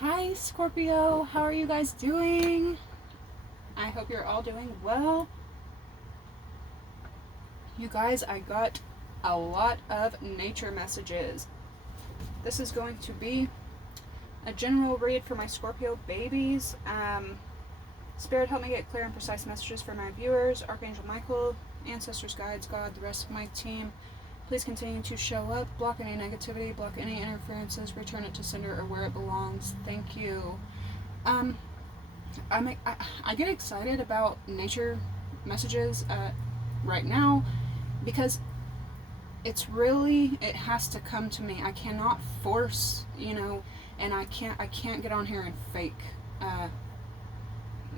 Hi Scorpio, how are you guys doing? I hope you're all doing well. You guys, I got a lot of nature messages. This is going to be a general read for my Scorpio babies. Spirit, help me get clear and precise messages for my viewers. Archangel Michael, ancestors, guides, God, the rest of my team. Please continue to show up, block any negativity, block any interferences, return it to sender or where it belongs. Thank you. I get excited about nature messages right now because it has to come to me. I cannot force, and I can't get on here and fake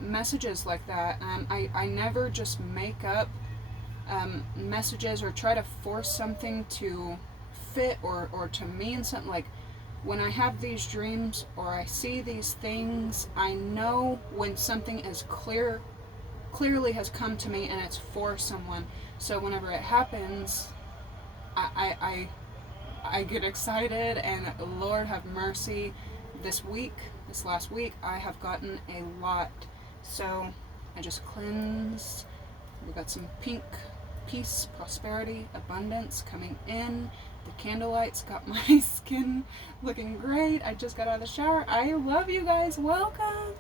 messages like that. I never just make up messages or try to force something to fit or to mean something. Like, when I have these dreams or I see these things, I know when something is clearly has come to me and it's for someone. So whenever it happens, I get excited, and Lord have mercy, this last week, I have gotten a lot. So I just cleansed. We got some pink peace, prosperity, abundance coming in. The candlelight's got my skin looking great. I just got out of the shower. I love you guys. Welcome.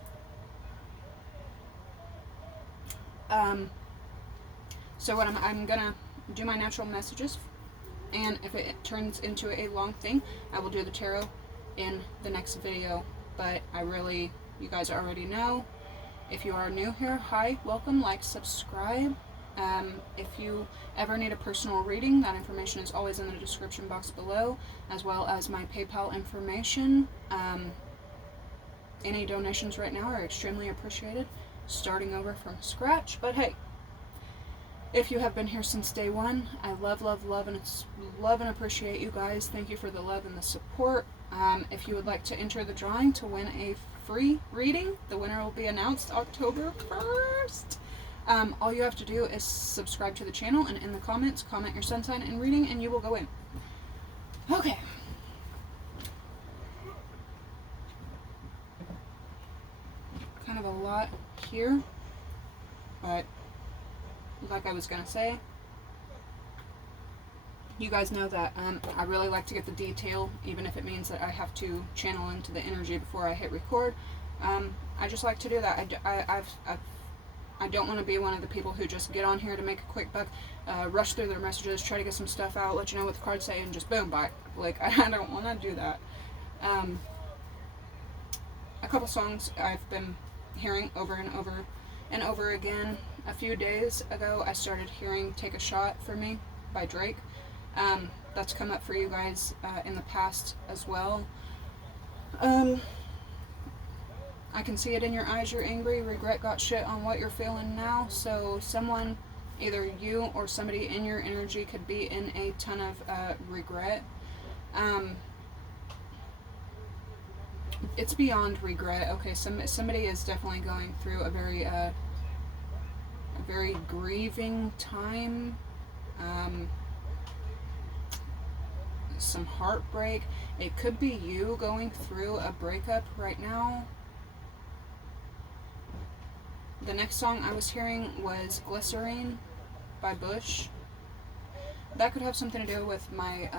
So what I'm gonna do my natural messages, and if it turns into a long thing, I will do the tarot in the next video. But you guys already know. If you are new here, hi, welcome, like, subscribe. If you ever need a personal reading, that information is always in the description box below, as well as my PayPal information. Any donations right now are extremely appreciated, starting over from scratch. But hey, if you have been here since day one, I love and appreciate you guys. Thank you for the love and the support. If you would like to enter the drawing to win a free reading, the winner will be announced October 1st. All you have to do is subscribe to the channel, and in the comments, comment your sun sign and reading, and you will go in. Okay. Kind of a lot here, but like I was going to say, you guys know that I really like to get the detail, even if it means that I have to channel into the energy before I hit record. I just like to do that. I don't want to be one of the people who just get on here to make a quick buck, rush through their messages, try to get some stuff out, let you know what the cards say, and just boom, bye. Like, I don't want to do that. A couple songs I've been hearing over and over again. A few days ago, I started hearing Take a Shot for Me by Drake. That's come up for you guys in the past as well. I can see it in your eyes, you're angry, regret got shit on what you're feeling now. So someone, either you or somebody in your energy, could be in a ton of regret. It's beyond regret. Okay, somebody is definitely going through a very grieving time. Some heartbreak. It could be you going through a breakup right now. The next song I was hearing was Glycerine by Bush. That could have something to do with my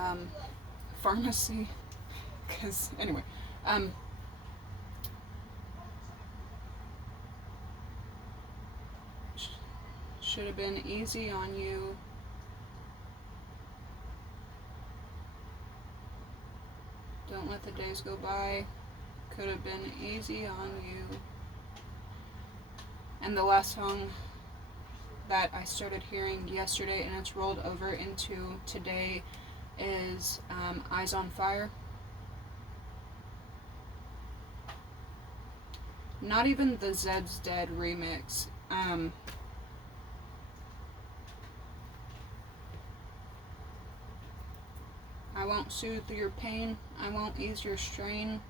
pharmacy. Because, anyway. Should have been easy on you. Don't let the days go by. Could have been easy on you. And the last song that I started hearing yesterday, and it's rolled over into today, is Eyes on Fire. Not even the Zed's Dead remix. I won't soothe your pain. I won't ease your strain.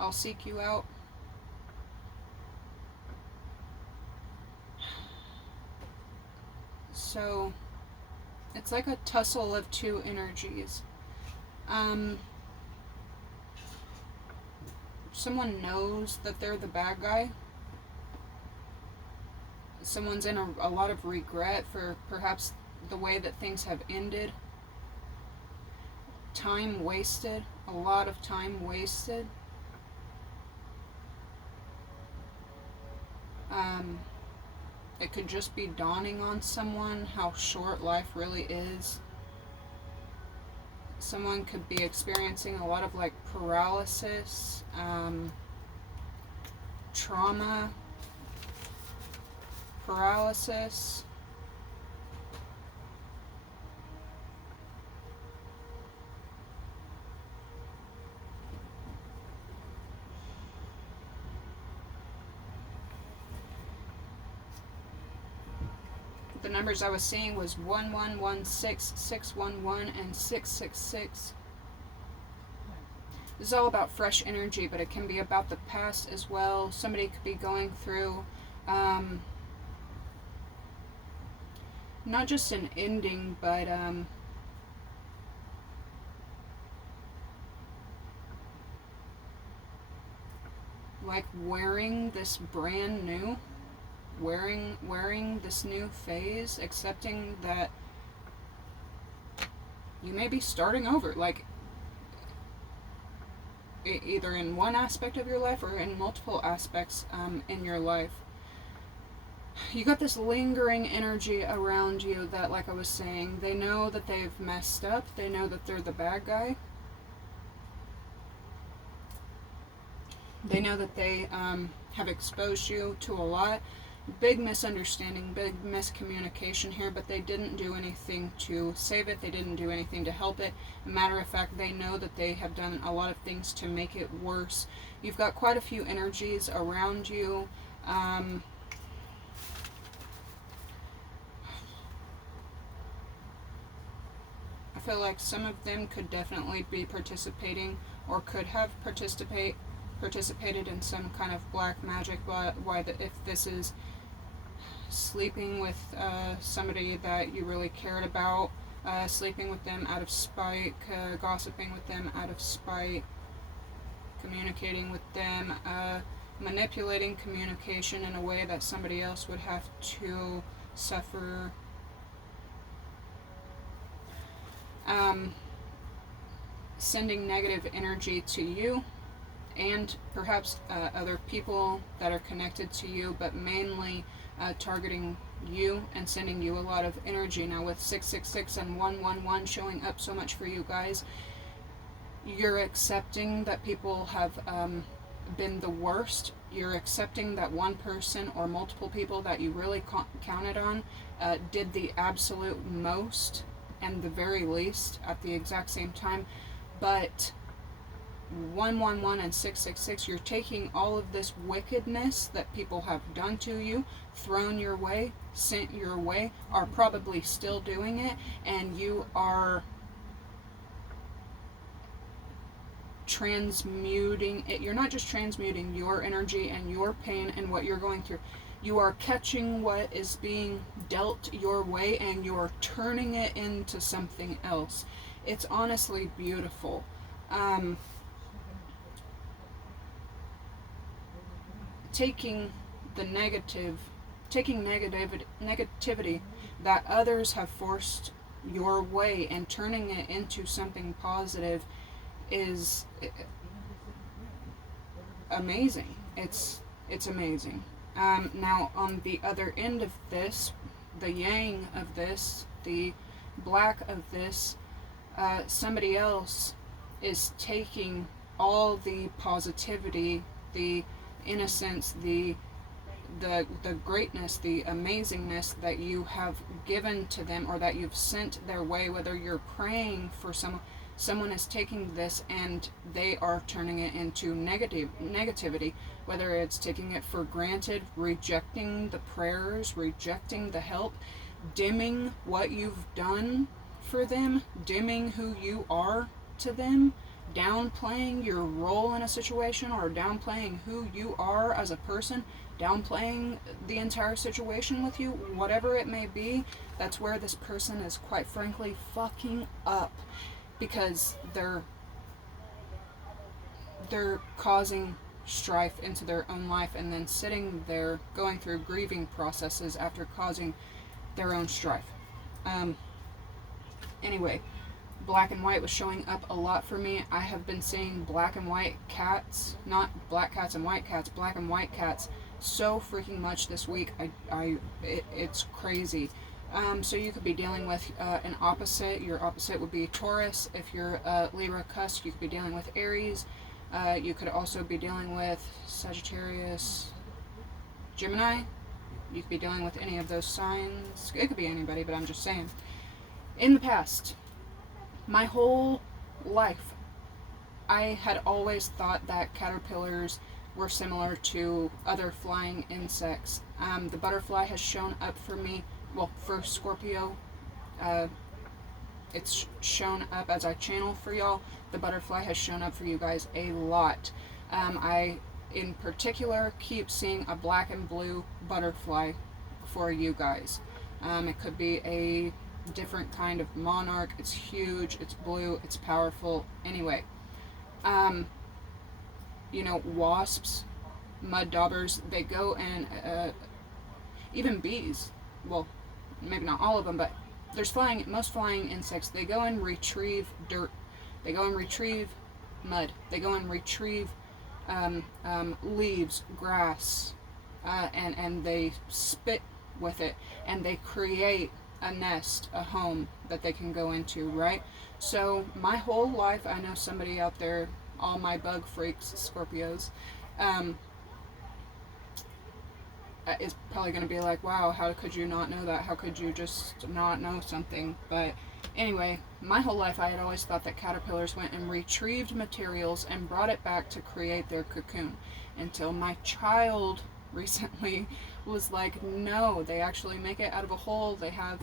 I'll seek you out. So it's like a tussle of two energies. someone knows that they're the bad guy. Someone's in a lot of regret for perhaps the way that things have ended. Time wasted, a lot of time wasted. It could just be dawning on someone how short life really is. Someone could be experiencing a lot of like paralysis, trauma, paralysis. The numbers I was seeing was 1116, 611, and 666. This is all about fresh energy, but it can be about the past as well. Somebody could be going through not just an ending, but like wearing this brand new, wearing this new phase, accepting that you may be starting over, like either in one aspect of your life or in multiple aspects in your life. You got this lingering energy around you that, like I was saying, they know that they've messed up, they know that they're the bad guy, they know that they have exposed you to a lot. Big misunderstanding, big miscommunication here, but they didn't do anything to save it. They didn't do anything to help it. Matter of fact, they know that they have done a lot of things to make it worse. You've got quite a few energies around you. I feel like some of them could definitely be participating or could have participated in some kind of black magic, but if this is sleeping with somebody that you really cared about, sleeping with them out of spite, gossiping with them out of spite, communicating with them, manipulating communication in a way that somebody else would have to suffer. Sending negative energy to you and perhaps other people that are connected to you, but mainly targeting you and sending you a lot of energy. Now with 666 and 111 showing up so much for you guys, you're accepting that people have been the worst. You're accepting that one person or multiple people that you really counted on did the absolute most and the very least at the exact same time. But 111 and 666, you're taking all of this wickedness that people have done to you, thrown your way, sent your way, are probably still doing it, and you are transmuting it. You're not just transmuting your energy and your pain and what you're going through. You are catching what is being dealt your way and you're turning it into something else. It's honestly beautiful. Taking negativity that others have forced your way and turning it into something positive is amazing. It's amazing. Now on the other end of this, the yang of this, the black of this, somebody else is taking all the positivity, the innocence, the greatness, the amazingness that you have given to them or that you've sent their way, whether you're praying for someone is taking this and they are turning it into negativity, whether it's taking it for granted, rejecting the prayers, rejecting the help, dimming what you've done for them, dimming who you are to them, downplaying your role in a situation or downplaying who you are as a person, downplaying the entire situation with you, whatever it may be. That's where this person is quite frankly fucking up, because they're causing strife into their own life and then sitting there going through grieving processes after causing their own strife. Anyway, black and white was showing up a lot for me. I have been seeing black and white cats, not black cats and white cats, black and white cats so freaking much this week. It's crazy. So you could be dealing with an opposite. Your opposite would be Taurus. If you're Libra cusp, you could be dealing with Aries. You could also be dealing with Sagittarius, Gemini. You could be dealing with any of those signs. It could be anybody, but I'm just saying. In the past, my whole life, I had always thought that caterpillars were similar to other flying insects. The butterfly has shown up for me, well, for Scorpio. It's shown up as I channel for y'all. The butterfly has shown up for you guys a lot. I, in particular, keep seeing a black and blue butterfly for you guys. It could be a different kind of monarch. It's huge, it's blue, it's powerful. Anyway, you know, wasps, mud daubers, they go and even bees, well, maybe not all of them, but there's most flying insects, they go and retrieve dirt, they go and retrieve mud, they go and retrieve leaves, grass, and they spit with it, and they create a nest, a home that they can go into, right? So my whole life, I know somebody out there, all my bug freaks, Scorpios, is probably going to be like, wow, how could you not know that? How could you just not know something? But anyway, my whole life I had always thought that caterpillars went and retrieved materials and brought it back to create their cocoon, until my child recently was like, no, they actually make it out of a hole they have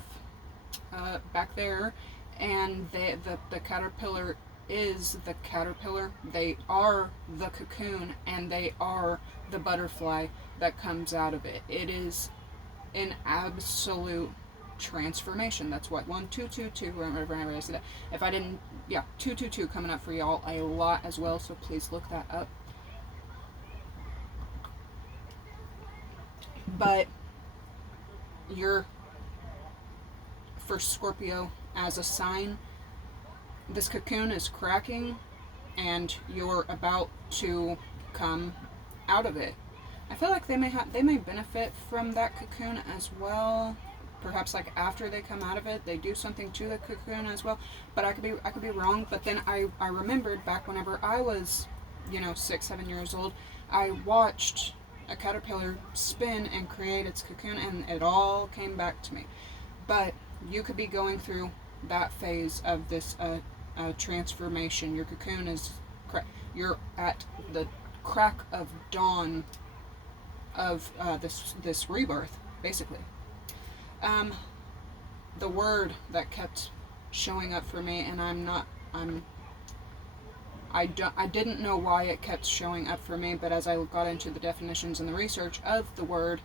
back there, and the caterpillar is the caterpillar, they are the cocoon, and they are the butterfly that comes out of it. It is an absolute transformation. That's what 1222, whenever I say that. If I didn't, yeah, 222 coming up for y'all a lot as well, so please look that up. But for Scorpio as a sign, this cocoon is cracking and you're about to come out of it. I feel like they may benefit from that cocoon as well. Perhaps like after they come out of it, they do something to the cocoon as well. But I could be wrong. But then I remembered back whenever I was, 6-7 years old, I watched a caterpillar spin and create its cocoon, and it all came back to me. But you could be going through that phase of this transformation. Your cocoon is you're at the crack of dawn of this rebirth, basically. The word that kept showing up for me, and I didn't know why it kept showing up for me, but as I got into the definitions and the research of the word,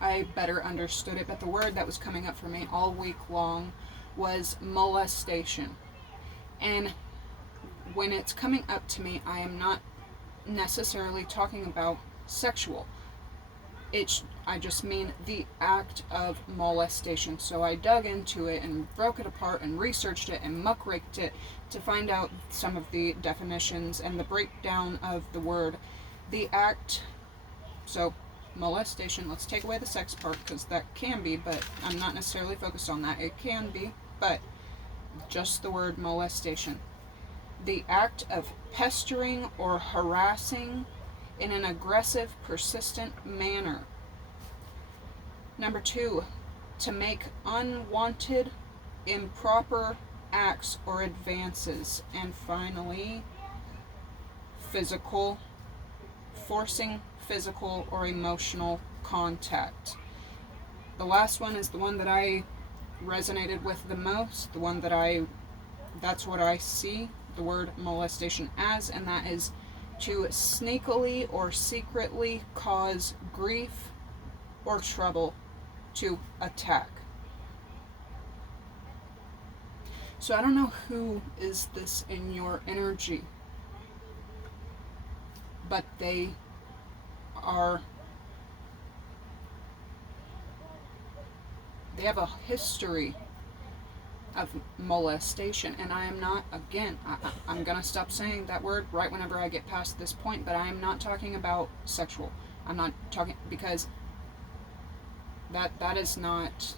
I better understood it. But the word that was coming up for me all week long was molestation. And when it's coming up to me, I am not necessarily talking about sexual. I just mean the act of molestation. So I dug into it and broke it apart and researched it and muckraked it to find out some of the definitions and the breakdown of the word. The act, so molestation, let's take away the sex part because that can be, but I'm not necessarily focused on that. It can be, but just the word molestation. The act of pestering or harassing in an aggressive, persistent manner. Number 2, to make unwanted, improper acts or advances. And finally, physical, forcing physical or emotional contact. The last one is the one that I resonated with the most, the one that's what I see the word molestation as, and that is to sneakily or secretly cause grief or trouble, to attack. So I don't know who is this in your energy, but they have a history of molestation. And I am not, again, I'm going to stop saying that word right whenever I get past this point, but I am not talking about sexual. I'm not talking, because that is not,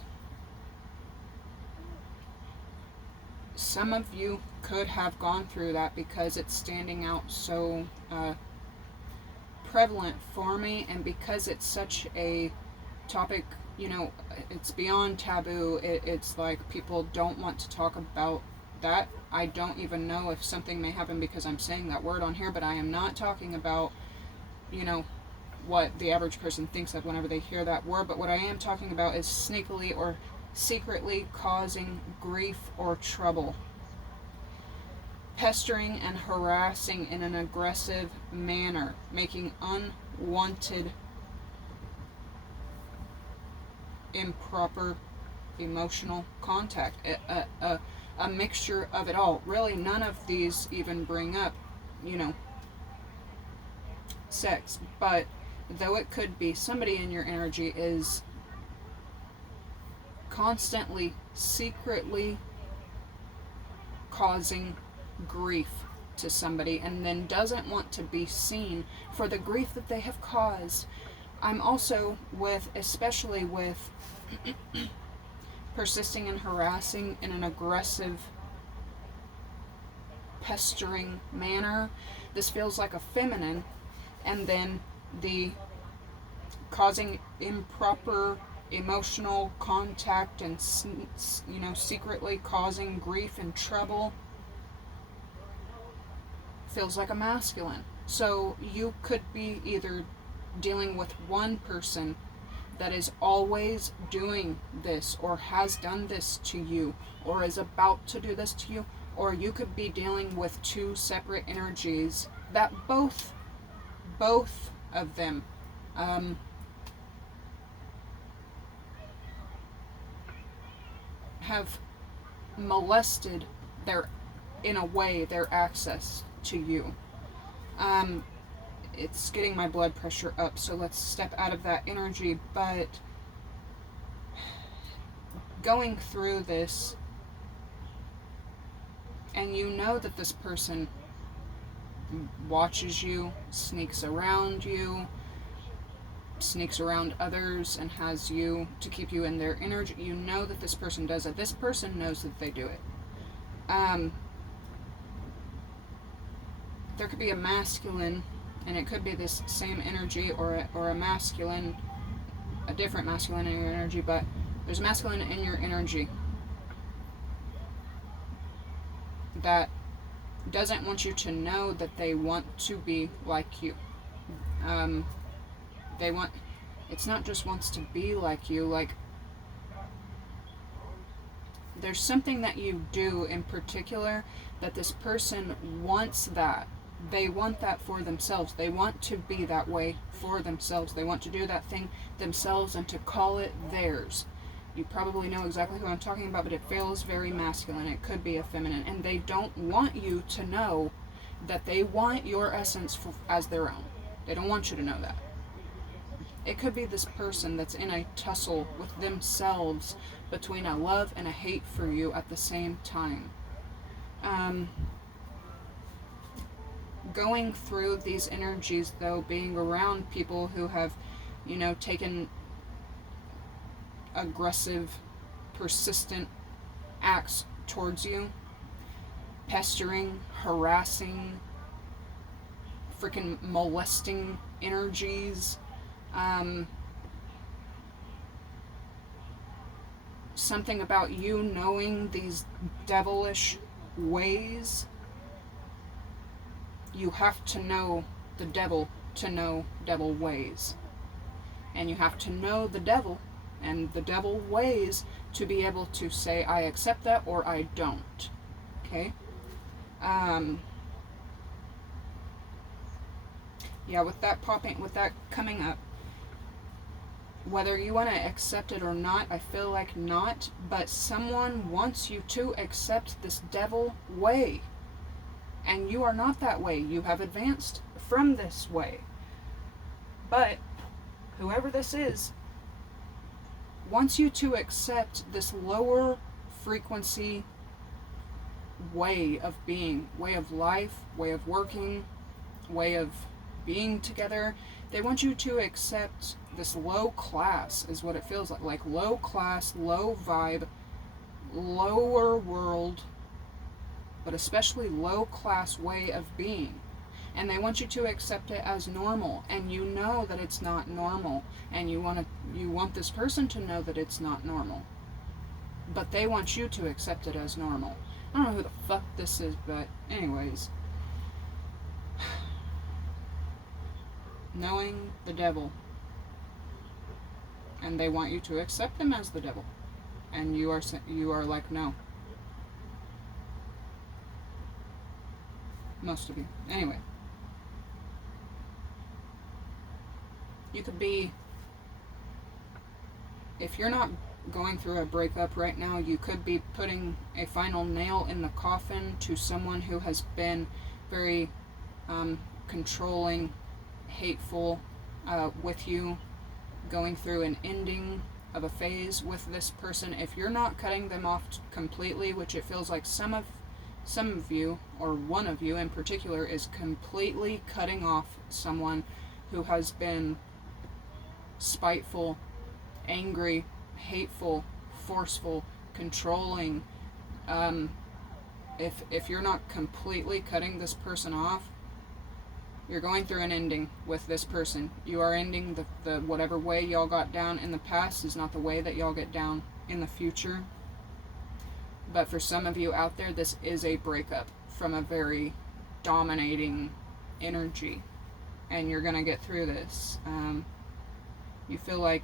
some of you could have gone through that because it's standing out so prevalent for me, and because it's such a topic, you know, it's beyond taboo. It's like people don't want to talk about that. I don't even know if something may happen because I'm saying that word on here, but I am not talking about, you know, what the average person thinks of whenever they hear that word. But what I am talking about is sneakily or secretly causing grief or trouble. Pestering and harassing in an aggressive manner, making unwanted, improper emotional contact. A mixture of it all. Really, none of these even bring up, you know, sex. But though it could be, somebody in your energy is constantly, secretly causing grief to somebody, and then doesn't want to be seen for the grief that they have caused. I'm also especially with persisting and harassing in an aggressive, pestering manner. This feels like a feminine, and then the causing improper emotional contact and, you know, secretly causing grief and trouble feels like a masculine. So you could be either dealing with one person that is always doing this, or has done this to you, or is about to do this to you, or you could be dealing with two separate energies that both of them have molested in a way, their access to you. It's getting my blood pressure up, so let's step out of that energy. But going through this, and you know that this person watches you, sneaks around others, and has you to keep you in their energy. You know that this person does it. This person knows that they do it. There could be a masculine, and it could be this same energy, or a masculine, a different masculine in your energy, but there's masculine in your energy that doesn't want you to know that they want to be like you. It's not just wants to be like you, like there's something that you do in particular that this person wants that. They want that for themselves. They want to be that way for themselves. They want to do that thing themselves and to call it theirs. You probably know exactly who I'm talking about, but it feels very masculine. It could be a feminine. And they don't want you to know that they want your essence as their own. They don't want you to know that. It could be this person that's in a tussle with themselves between a love and a hate for you at the same time. Going through these energies, though, being around people who have, you know, taken aggressive, persistent acts towards you, pestering, harassing, freaking molesting energies, something about you knowing these devilish ways. You have to know the devil to know devil ways. And you have to know the devil and the devil ways to be able to say, I accept that or I don't. Okay? Yeah, with that coming up, whether you want to accept it or not, I feel like not, but someone wants you to accept this devil way. And you are not that way. You have advanced from this way. But whoever this is wants you to accept this lower frequency way of being, way of life, way of working, way of being together. They want you to accept this low class, is what it feels like low class, low vibe, lower world, but especially low class way of being. And they want you to accept it as normal, and you know that it's not normal, and you want this person to know that it's not normal, but they want you to accept it as normal. I don't know who the fuck this is, but anyways, knowing the devil, and they want you to accept him as the devil, and you are like, no. Most of you, anyway. You could be, if you're not going through a breakup right now, you could be putting a final nail in the coffin to someone who has been very controlling, hateful with you, going through an ending of a phase with this person. If you're not cutting them off completely, which it feels like some of you, or one of you in particular, is completely cutting off someone who has been spiteful, angry, hateful, forceful, controlling. If you're not completely cutting this person off, you're going through an ending with this person. You are ending the whatever way y'all got down in the past is not the way that y'all get down in the future. But for some of you out there, this is a breakup from a very dominating energy, and you're gonna get through this. You feel like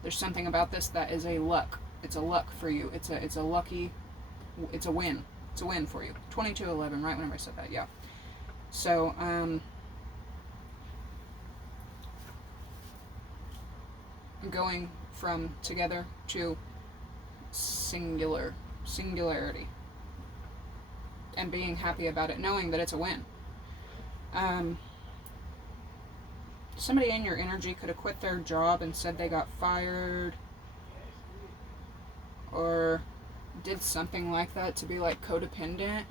there's something about this that is a luck. It's a luck for you. It's a lucky, it's a win. It's a win for you. 2211, right whenever I said that, yeah. So, going from together to singularity, and being happy about it, knowing that it's a win. Somebody in your energy could have quit their job and said they got fired, or did something like that to be like codependent.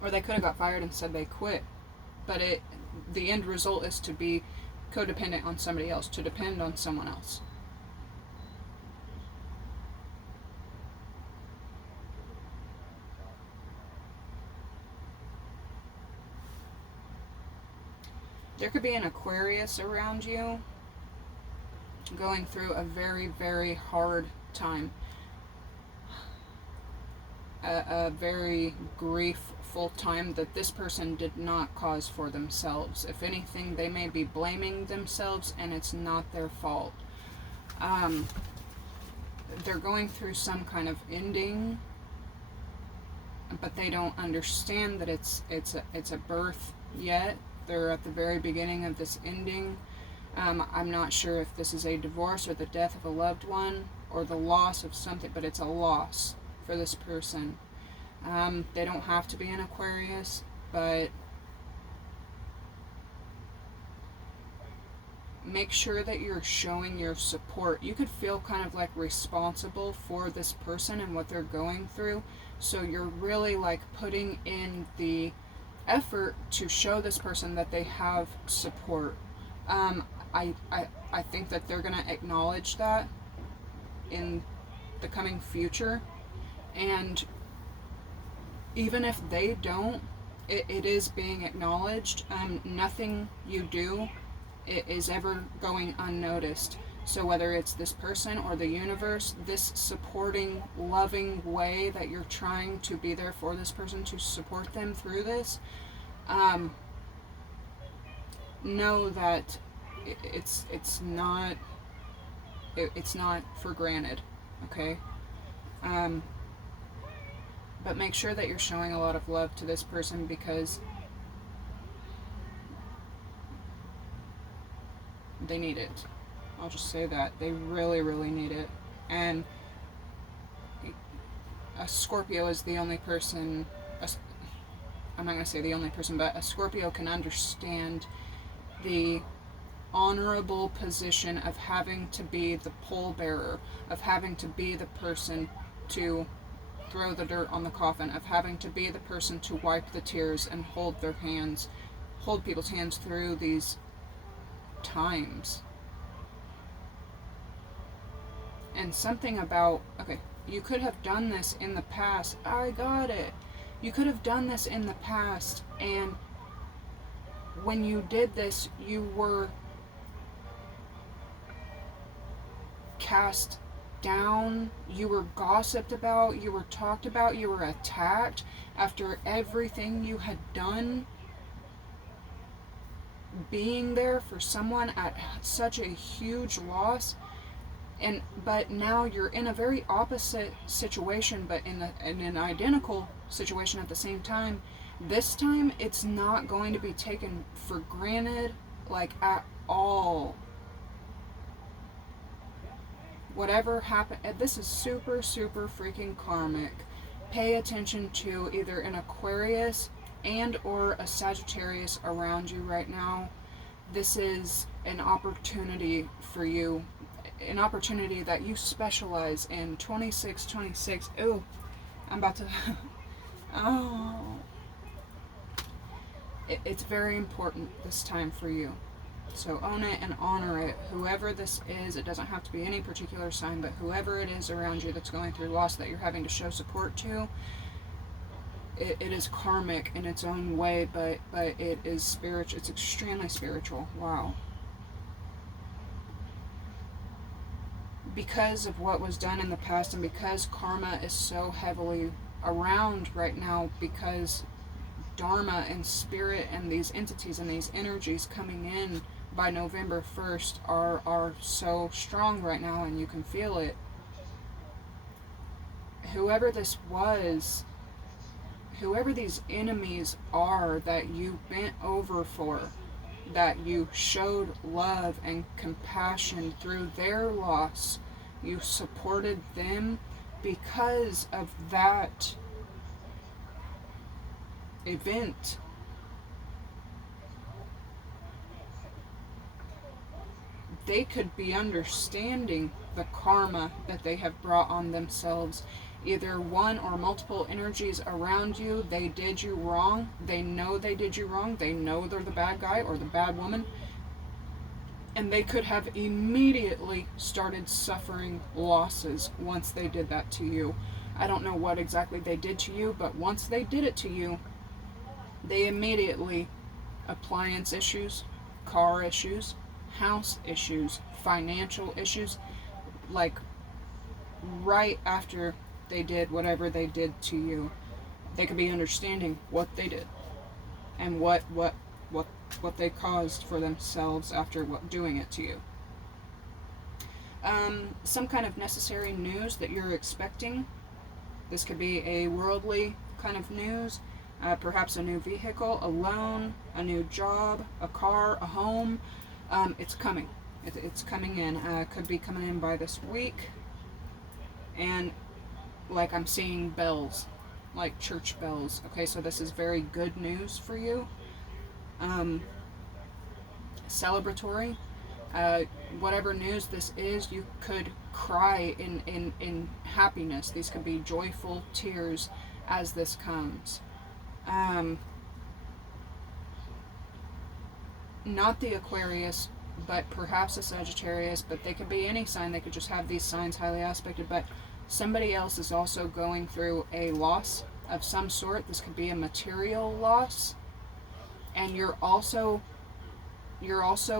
Or they could have got fired and said they quit, but the end result is to be codependent on somebody else, to depend on someone else. There could be an Aquarius around you going through a very, very hard time. A very griefful time that this person did not cause for themselves. If anything, they may be blaming themselves, and it's not their fault. They're going through some kind of ending, but they don't understand that it's a birth yet. They're at the very beginning of this ending. I'm not sure if this is a divorce or the death of a loved one or the loss of something, but it's a loss for this person. They don't have to be an Aquarius, but make sure that you're showing your support. You could feel kind of like responsible for this person and what they're going through, so you're really like putting in the effort to show this person that they have support. I think that they're going to acknowledge that in the coming future, and even if they don't, it is being acknowledged. Nothing you do is ever going unnoticed. So whether it's this person or the universe, this supporting, loving way that you're trying to be there for this person to support them through this, know that it's not for granted, okay? But make sure that you're showing a lot of love to this person, because they need it. I'll just say that. They really, really need it. And a Scorpio is the only person, I'm not going to say the only person, but a Scorpio can understand the honorable position of having to be the pole bearer, of having to be the person to throw the dirt on the coffin, of having to be the person to wipe the tears and hold people's hands through these times. And something about, okay, you could have done this in the past. I got it. You could have done this in the past, and when you did this, you were cast down, you were gossiped about, you were talked about, you were attacked after everything you had done, being there for someone at such a huge loss. But now you're in a very opposite situation, but in an identical situation at the same time. This time, it's not going to be taken for granted, like, at all. Whatever happened, this is super, super freaking karmic. Pay attention to either an Aquarius and or a Sagittarius around you right now. This is an opportunity for you. An opportunity that you specialize in. 26. Ooh, I'm about to... oh. It's very important this time for you. So own it and honor it. Whoever this is, it doesn't have to be any particular sign, but whoever it is around you that's going through loss that you're having to show support to, it is karmic in its own way, but it is spiritual. It's extremely spiritual. Wow. Because of what was done in the past, and because karma is so heavily around right now, because Dharma and spirit and these entities and these energies coming in by November 1st are so strong right now, and you can feel it. Whoever this was, whoever these enemies are that you bent over for, that you showed love and compassion through their loss, you supported them because of that event. They could be understanding the karma that they have brought on themselves. Either one or multiple energies around you, they did you wrong. They know they did you wrong. They know they're the bad guy or the bad woman. And they could have immediately started suffering losses once they did that to you. I don't know what exactly they did to you, but once they did it to you, they immediately, appliance issues, car issues, house issues, financial issues, like right after they did whatever they did to you, they could be understanding what they did and what they caused for themselves after doing it to you. Some kind of necessary news that you're expecting. This could be a worldly kind of news, perhaps a new vehicle, a loan, a new job, a car, a home. It's coming. It's coming in. Could be coming in by this week. And like I'm seeing bells, like church bells. Okay, so this is very good news for you. Celebratory. Whatever news this is, you could cry in happiness. These could be joyful tears as this comes. Not the Aquarius, but perhaps a Sagittarius, but they could be any sign. They could just have these signs highly aspected, but somebody else is also going through a loss of some sort. This could be a material loss, and you're also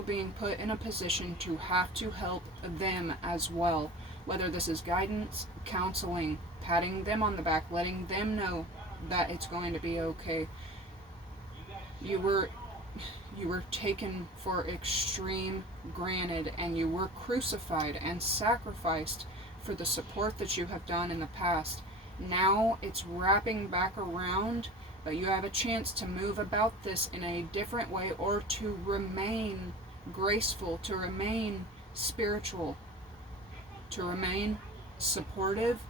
being put in a position to have to help them as well. Whether this is guidance, counseling, patting them on the back, letting them know that it's going to be okay. You were taken for extreme granted, and you were crucified and sacrificed for the support that you have done in the past. Now it's wrapping back around, but you have a chance to move about this in a different way, or to remain graceful, to remain spiritual, to remain supportive,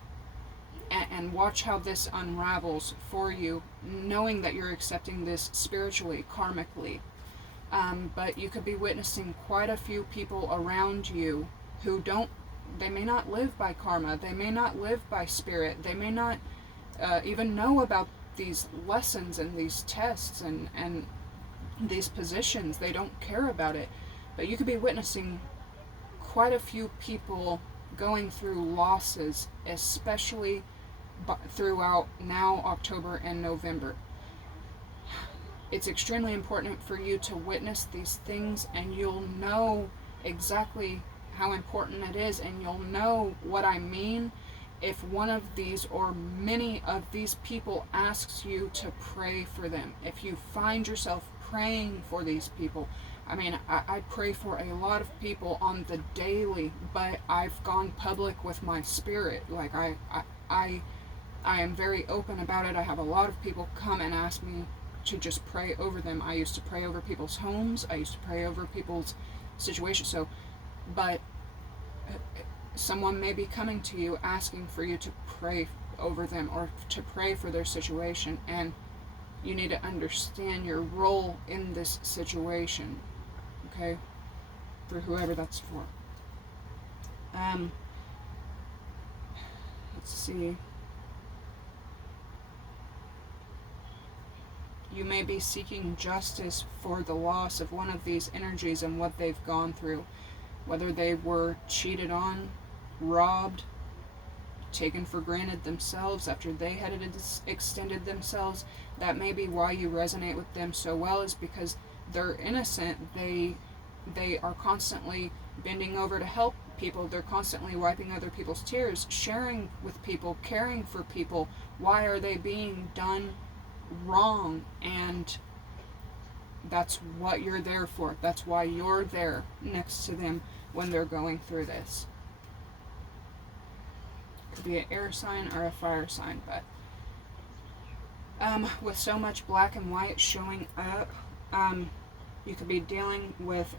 and watch how this unravels for you, knowing that you're accepting this spiritually, karmically. But you could be witnessing quite a few people around you who don't, they may not live by karma, they may not live by spirit, they may not even know about these lessons and these tests and these positions. They don't care about it. But you could be witnessing quite a few people going through losses, especially throughout now October and November. It's extremely important for you to witness these things, and you'll know exactly how important it is, and you'll know what I mean if one of these or many of these people asks you to pray for them. If you find yourself praying for these people, I mean, I pray for a lot of people on the daily, but I've gone public with my spirit. Like, I am very open about it. I have a lot of people come and ask me to just pray over them. I used to pray over people's homes. I used to pray over people's situations. So, but someone may be coming to you asking for you to pray over them or to pray for their situation, and you need to understand your role in this situation, okay, for whoever that's for. Let's see. You may be seeking justice for the loss of one of these energies and what they've gone through, whether they were cheated on, robbed, taken for granted themselves after they had extended themselves. That may be why you resonate with them so well, is because they're innocent. They are constantly bending over to help people. They're constantly wiping other people's tears, sharing with people, caring for people. Why are they being done wrong? And that's what you're there for. That's why you're there next to them when they're going through this. Could be an air sign or a fire sign, but with so much black and white showing up, you could be dealing with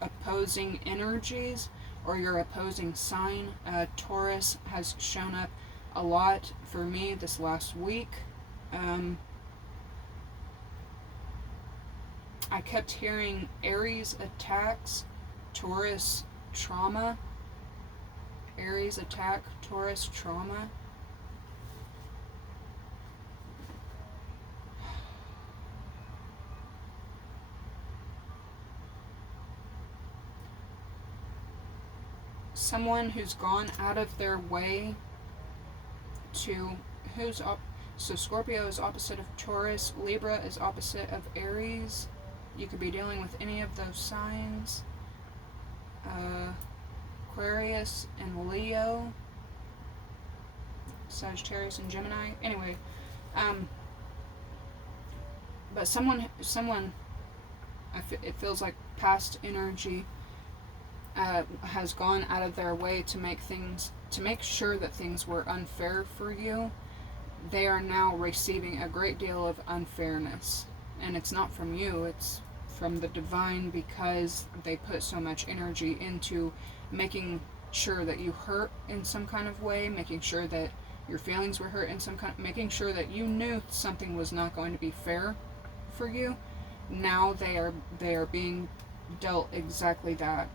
opposing energies or your opposing sign. Taurus has shown up a lot for me this last week. I kept hearing Aries attacks, Taurus trauma. Aries attack, Taurus trauma. Someone who's gone out of their way to, so Scorpio is opposite of Taurus, Libra is opposite of Aries. You could be dealing with any of those signs. Aquarius and Leo, Sagittarius and Gemini. Anyway, but someone, it feels like past energy has gone out of their way to make sure that things were unfair for you. They are now receiving a great deal of unfairness, and it's not from you, it's from the divine, because they put so much energy into making sure that you hurt in some kind of way, making sure that your feelings were hurt in some kind, making sure that you knew something was not going to be fair for you. Now they are being dealt exactly that.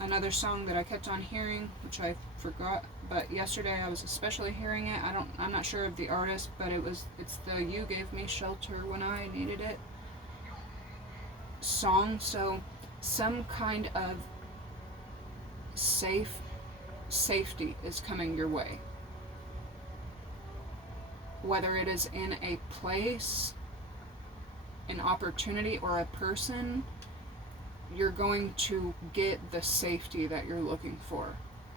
Another song that I kept on hearing, which I forgot, but yesterday I was especially hearing it. I'm not sure of the artist, but it's the "You Gave Me Shelter When I Needed It" song. So some kind of safety is coming your way, whether it is in a place, an opportunity, or a person. You're going to get the safety that you're looking for.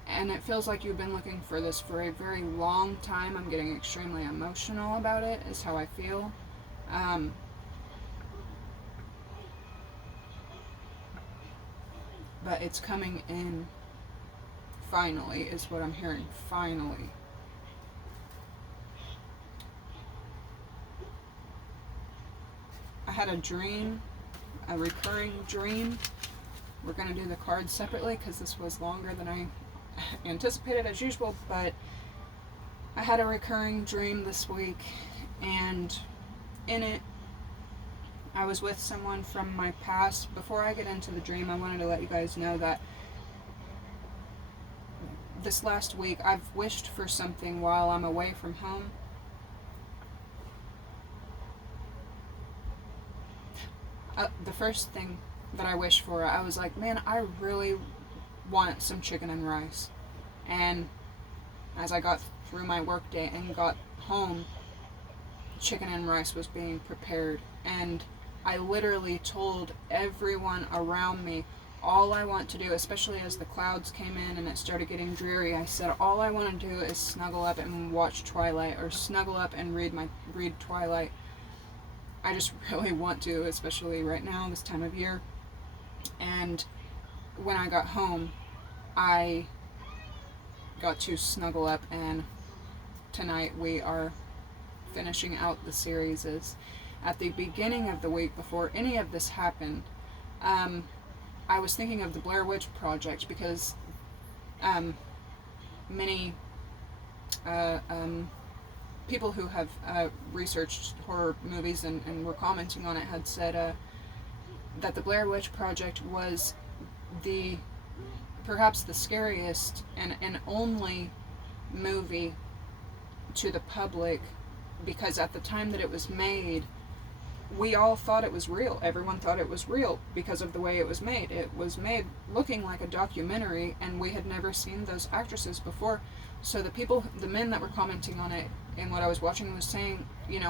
And it feels like you've been looking for this for a very long time. I'm getting extremely emotional about it, is how I feel. But it's coming in finally, is what I'm hearing. Finally. I had a dream, a recurring dream, we're going to do the cards separately because this was longer than I anticipated as usual, but I had a recurring dream this week, and in it, I was with someone from my past. Before I get into the dream, I wanted to let you guys know that this last week, I've wished for something while I'm away from home. The first thing that I wished for, I was like, man, I really want some chicken and rice. And as I got through my work day and got home, chicken and rice was being prepared. And I literally told everyone around me, all I want to do, especially as the clouds came in and it started getting dreary, I said, all I want to do is snuggle up and watch Twilight, or snuggle up and read Twilight. I just really want to, especially right now, this time of year. And when I got home, I got to snuggle up, and tonight we are finishing out the series. At the beginning of the week, before any of this happened, I was thinking of the Blair Witch Project, because many people who have researched horror movies and were commenting on it had said that the Blair Witch Project was perhaps the scariest and only movie to the public, because at the time that it was made, we all thought it was real. Everyone thought it was real because of the way it was made. It was made looking like a documentary, and we had never seen those actresses before. So the men that were commenting on it and what I was watching was saying,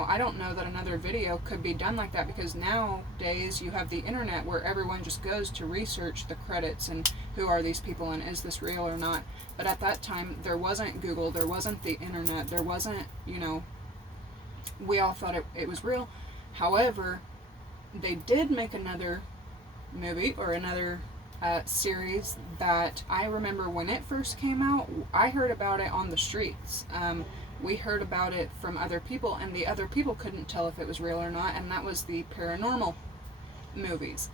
I don't know that another video could be done like that, because nowadays you have the internet where everyone just goes to research the credits and who are these people and is this real or not. But at that time, there wasn't Google, there wasn't the internet, there wasn't, we all thought it was real. However, they did make another movie or another series that I remember when it first came out. I heard about it on the streets. We heard about it from other people, and the other people couldn't tell if it was real or not, and that was the paranormal movies.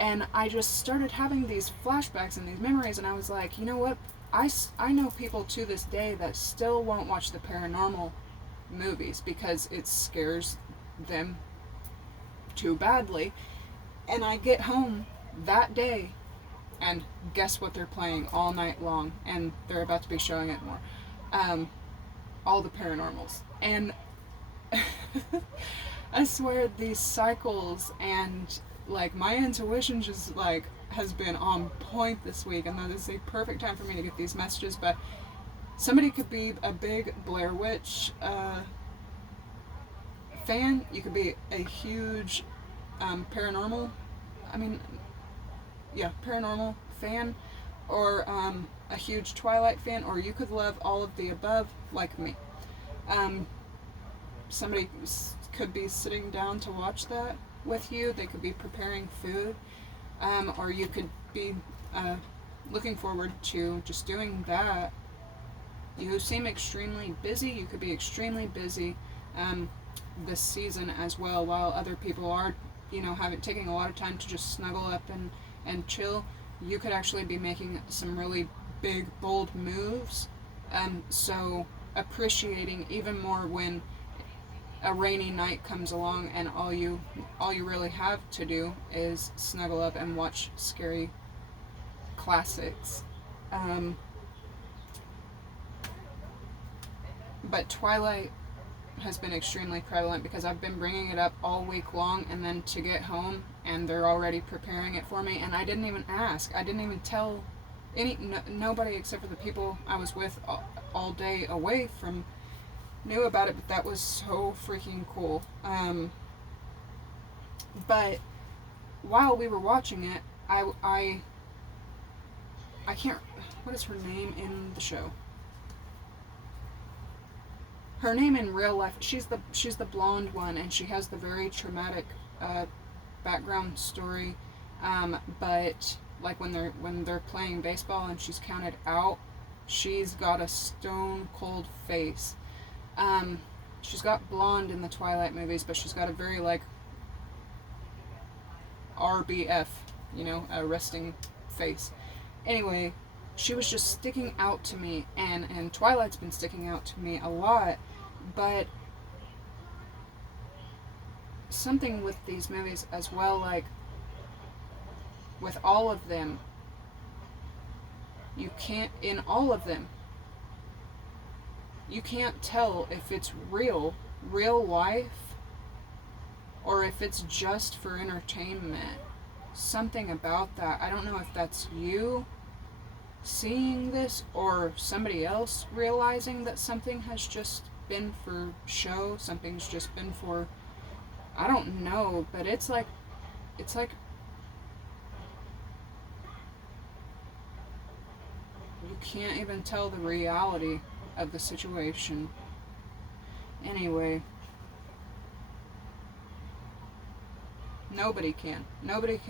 And I just started having these flashbacks and these memories, and I was like, you know what? I know people to this day that still won't watch the paranormal movies because it scares them too badly. And I get home that day, and guess what they're playing all night long, and they're about to be showing it more. All the Paranormals. And I swear these cycles and my intuition just has been on point this week, and that is a perfect time for me to get these messages. But somebody could be a big Blair Witch fan, you could be a huge paranormal fan, or a huge Twilight fan, or you could love all of the above like me. Somebody could be sitting down to watch that with you. They could be preparing food, or you could be looking forward to just doing that. You seem extremely busy. You could be extremely busy this season as well, while other people are, taking a lot of time to just snuggle up and chill. You could actually be making some really big, bold moves. So appreciating even more when a rainy night comes along and all you really have to do is snuggle up and watch scary classics. But Twilight has been extremely prevalent because I've been bringing it up all week long, and then to get home and they're already preparing it for me, and I didn't even ask. I didn't even tell nobody except for the people I was with all day away from knew about it, but that was so freaking cool. But while we were watching it, I can't, what is her name in the show? Her name in real life, she's the blonde one, and she has the very traumatic background story. But when they're playing baseball and she's counted out, she's got a stone cold face. She's got blonde in the Twilight movies, but she's got a very RBF, a resting face. Anyway, she was just sticking out to me, and Twilight's been sticking out to me a lot, but something with these movies as well, like with all of them, you can't, in all of them, you can't tell if it's real life, or if it's just for entertainment. Something about that. I don't know if that's you seeing this or somebody else realizing that something has just been for show, something's just been for, I don't know, but it's like you can't even tell the reality of the situation. Anyway, nobody can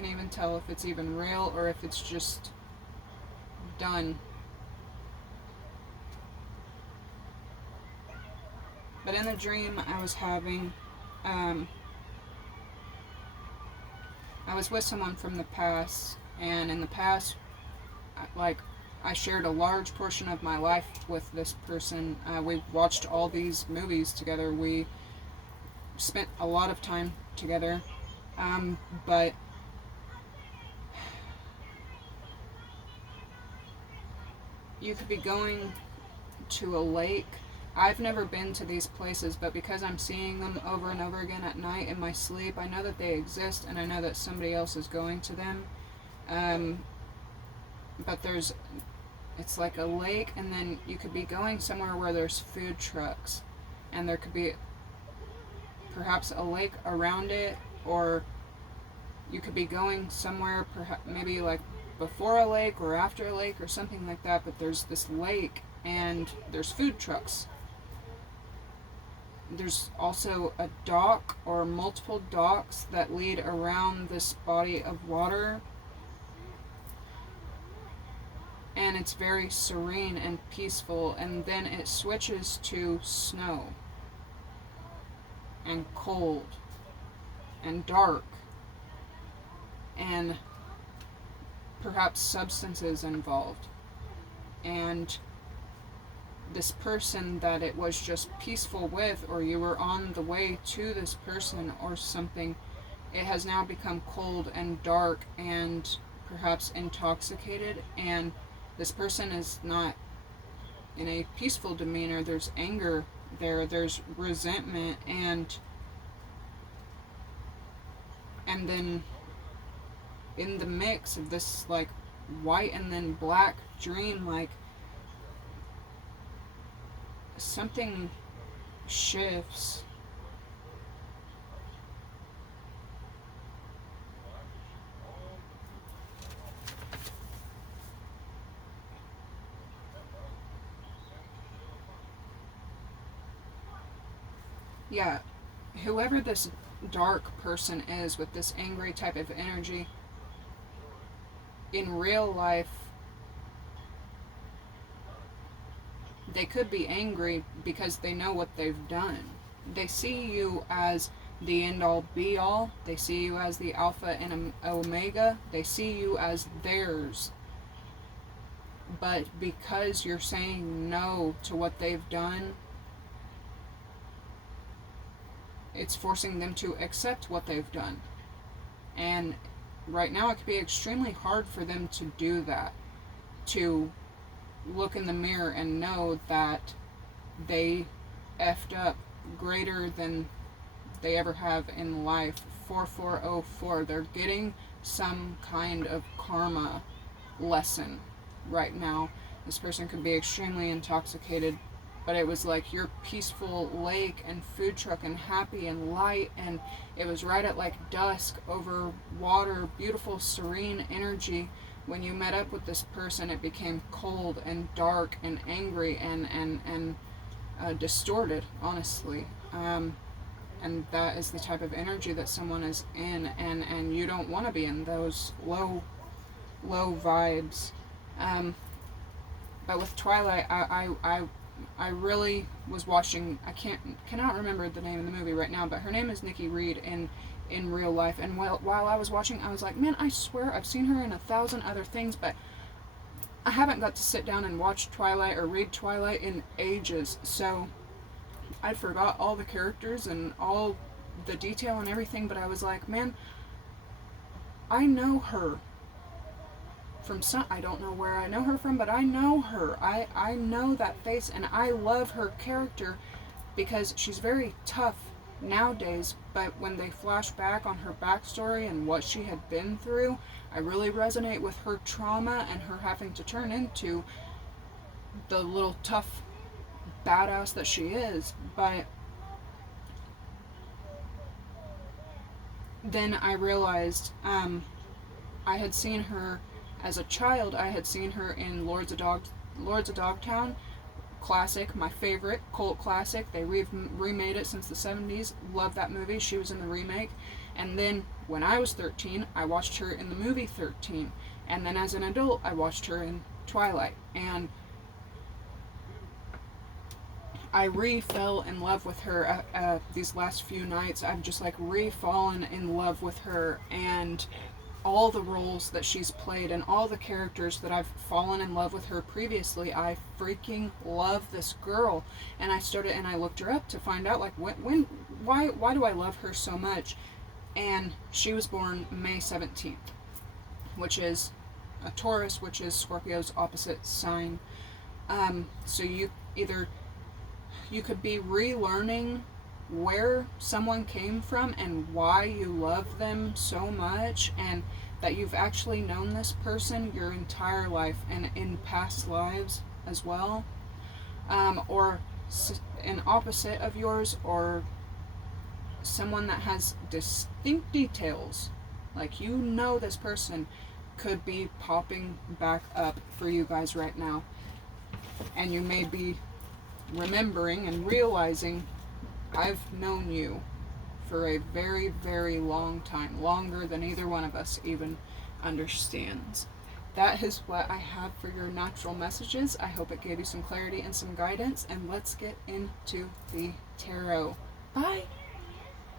even tell if it's even real or if it's just done. But in the dream I was having, I was with someone from the past, and in the past, like, I shared a large portion of my life with this person. We watched all these movies together. We spent a lot of time together. But you could be going to a lake. I've never been to these places, but because I'm seeing them over and over again at night in my sleep, I know that they exist, and I know that somebody else is going to them. But it's like a lake, and then you could be going somewhere where there's food trucks, and there could be perhaps a lake around it, or you could be going somewhere, perhaps maybe like before a lake or after a lake or something like that, but there's this lake and there's food trucks. There's also a dock or multiple docks that lead around this body of water, and it's very serene and peaceful, and then it switches to snow and cold and dark and perhaps substances involved. And this person that it was just peaceful with, or you were on the way to this person or something, it has now become cold and dark and perhaps intoxicated, and this person is not in a peaceful demeanor. There's anger there's resentment, and then in the mix of this like white and then black dream, like something shifts. Yeah, whoever this dark person is with this angry type of energy, in real life, they could be angry because they know what they've done. They see you as the end-all be-all. They see you as the alpha and omega. They see you as theirs. But because you're saying no to what they've done, it's forcing them to accept what they've done. And right now it could be extremely hard for them to do that, to look in the mirror and know that they effed up greater than they ever have in life. 4404, they're getting some kind of karma lesson right now. This person could be extremely intoxicated, but it was like your peaceful lake and food truck and happy and light, and it was right at like dusk over water, beautiful serene energy. When you met up with this person, it became cold and dark and angry and distorted, honestly. And that is the type of energy that someone is in, and you don't want to be in those low vibes. But with Twilight, I I really was watching, I cannot remember the name of the movie right now, but her name is Nikki Reed in real life. And while I was watching, I was like, man, I swear I've seen her in 1,000 other things, but I haven't got to sit down and watch Twilight or read Twilight in ages. So I forgot all the characters and all the detail and everything, but I was like, man, I know her from some, I don't know where I know her from, but I know her. I know that face, and I love her character because she's very tough nowadays, but when they flash back on her backstory and what she had been through, I really resonate with her trauma and her having to turn into the little tough badass that she is. But then I realized I had seen her as a child. I had seen her in Lords of Dogtown, classic, my favorite cult classic. They remade it since the 70s. Love that movie. She was in the remake. And then when I was 13, I watched her in the movie 13. And then as an adult, I watched her in Twilight. And I fell in love with her these last few nights. I've just like fallen in love with her, and all the roles that she's played and all the characters that I've fallen in love with her previously. I freaking love this girl. And I looked her up to find out like why do I love her so much? And she was born May 17th, which is a Taurus, which is Scorpio's opposite sign. So you could be relearning where someone came from and why you love them so much, and that you've actually known this person your entire life and in past lives as well, or an opposite of yours, or someone that has distinct details, like you know this person could be popping back up for you guys right now, and you may be remembering and realizing, I've known you for a very, very long time, longer than either one of us even understands. That is what I have for your natural messages. I hope it gave you some clarity and some guidance, and let's get into the tarot. Bye!